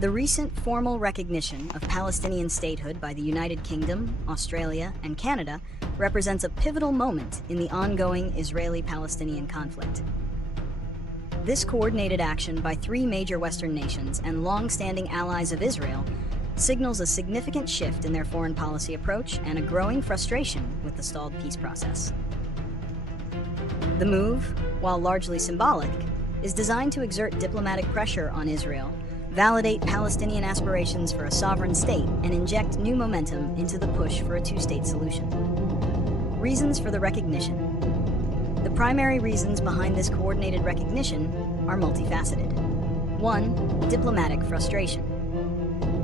The recent formal recognition of Palestinian statehood by the United Kingdom, Australia, and Canada represents a pivotal moment in the ongoing Israeli-Palestinian conflict. This coordinated action by three major Western nations and long-standing allies of Israel signals a significant shift in their foreign policy approach and a growing frustration with the stalled peace process. The move, while largely symbolic, is designed to exert diplomatic pressure on Israel, validate Palestinian aspirations for a sovereign state, and inject new momentum into the push for a two-state solution. Reasons for the recognition. The primary reasons behind this coordinated recognition are multifaceted. 1. Diplomatic frustration.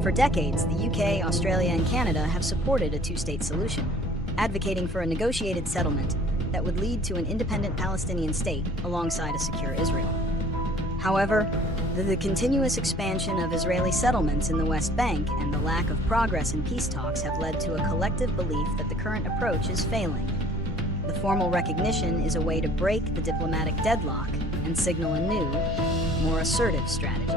For decades, the UK, Australia, and Canada have supported a two-state solution, advocating for a negotiated settlement that would lead to an independent Palestinian state alongside a secure Israel. However, the continuous expansion of Israeli settlements in the West Bank and the lack of progress in peace talks have led to a collective belief that the current approach is failing. The formal recognition is a way to break the diplomatic deadlock and signal a new, more assertive strategy.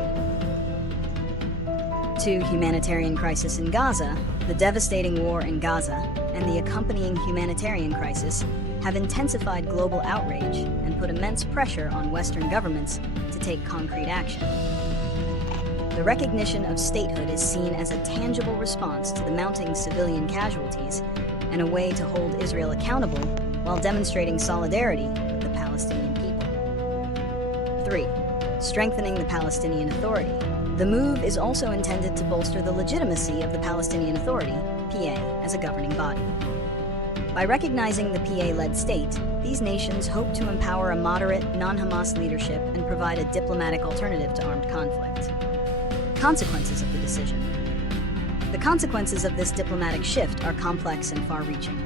2. Humanitarian crisis in Gaza. The devastating war in Gaza and the accompanying humanitarian crisis have intensified global outrage and put immense pressure on Western governments to take concrete action. The recognition of statehood is seen as a tangible response to the mounting civilian casualties and a way to hold Israel accountable while demonstrating solidarity with the Palestinian people. 3. Strengthening the Palestinian Authority. The move is also intended to bolster the legitimacy of the Palestinian Authority, PA, as a governing body. By recognizing the PA-led state, these nations hope to empower a moderate, non-Hamas leadership and provide a diplomatic alternative to armed conflict. Consequences of the decision. The consequences of this diplomatic shift are complex and far-reaching.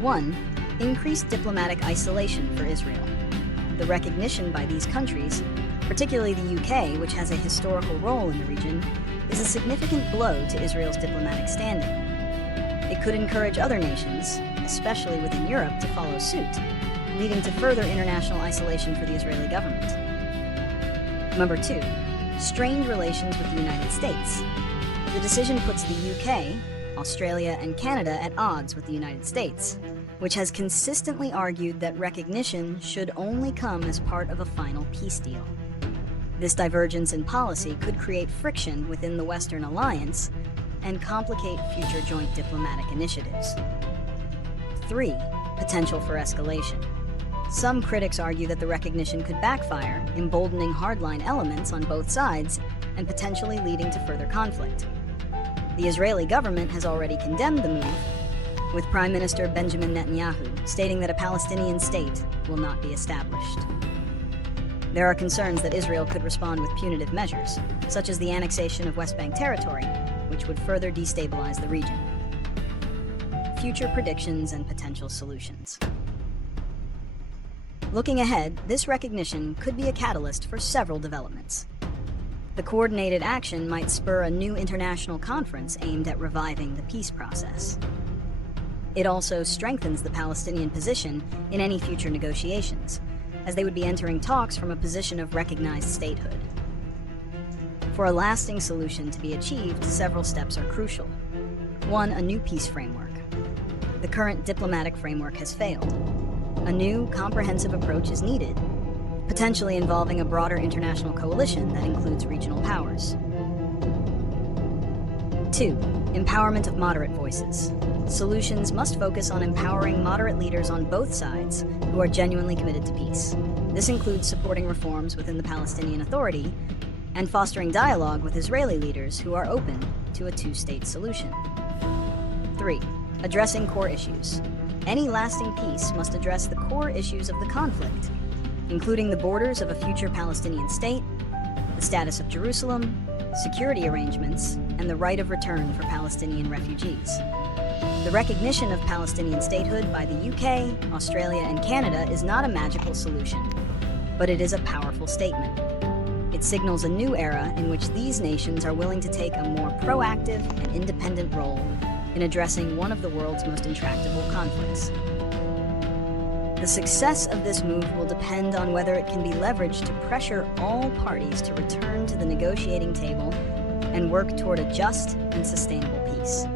1. Increased diplomatic isolation for Israel. The recognition by these countries, particularly the UK, which has a historical role in the region, is a significant blow to Israel's diplomatic standing. It could encourage other nations, especially within Europe, to follow suit, leading to further international isolation for the Israeli government. Number 2. Strained relations with the United States. The decision puts the UK, Australia, and Canada at odds with the United States, which has consistently argued that recognition should only come as part of a final peace deal. This divergence in policy could create friction within the Western alliance and complicate future joint diplomatic initiatives. 3. Potential for escalation. Some critics argue that the recognition could backfire, emboldening hardline elements on both sides and potentially leading to further conflict. The Israeli government has already condemned the move, with Prime Minister Benjamin Netanyahu stating that a Palestinian state will not be established. There are concerns that Israel could respond with punitive measures, such as the annexation of West Bank territory, which would further destabilize the region. Future predictions and potential solutions. Looking ahead, this recognition could be a catalyst for several developments. The coordinated action might spur a new international conference aimed at reviving the peace process. It also strengthens the Palestinian position in any future negotiations, as they would be entering talks from a position of recognized statehood. For a lasting solution to be achieved, several steps are crucial. 1. A new peace framework. The current diplomatic framework has failed. A new, comprehensive approach is needed, potentially involving a broader international coalition that includes regional powers. 2. Empowerment of moderate voices. Solutions must focus on empowering moderate leaders on both sides who are genuinely committed to peace. This includes supporting reforms within the Palestinian Authority and fostering dialogue with Israeli leaders who are open to a two-state solution. 3. Addressing core issues. Any lasting peace must address the core issues of the conflict, including the borders of a future Palestinian state, the status of Jerusalem, security arrangements, and the right of return for Palestinian refugees. The recognition of Palestinian statehood by the UK, Australia, and Canada is not a magical solution, but it is a powerful statement. It signals a new era in which these nations are willing to take a more proactive and independent role in addressing one of the world's most intractable conflicts. The success of this move will depend on whether it can be leveraged to pressure all parties to return to the negotiating table and work toward a just and sustainable peace.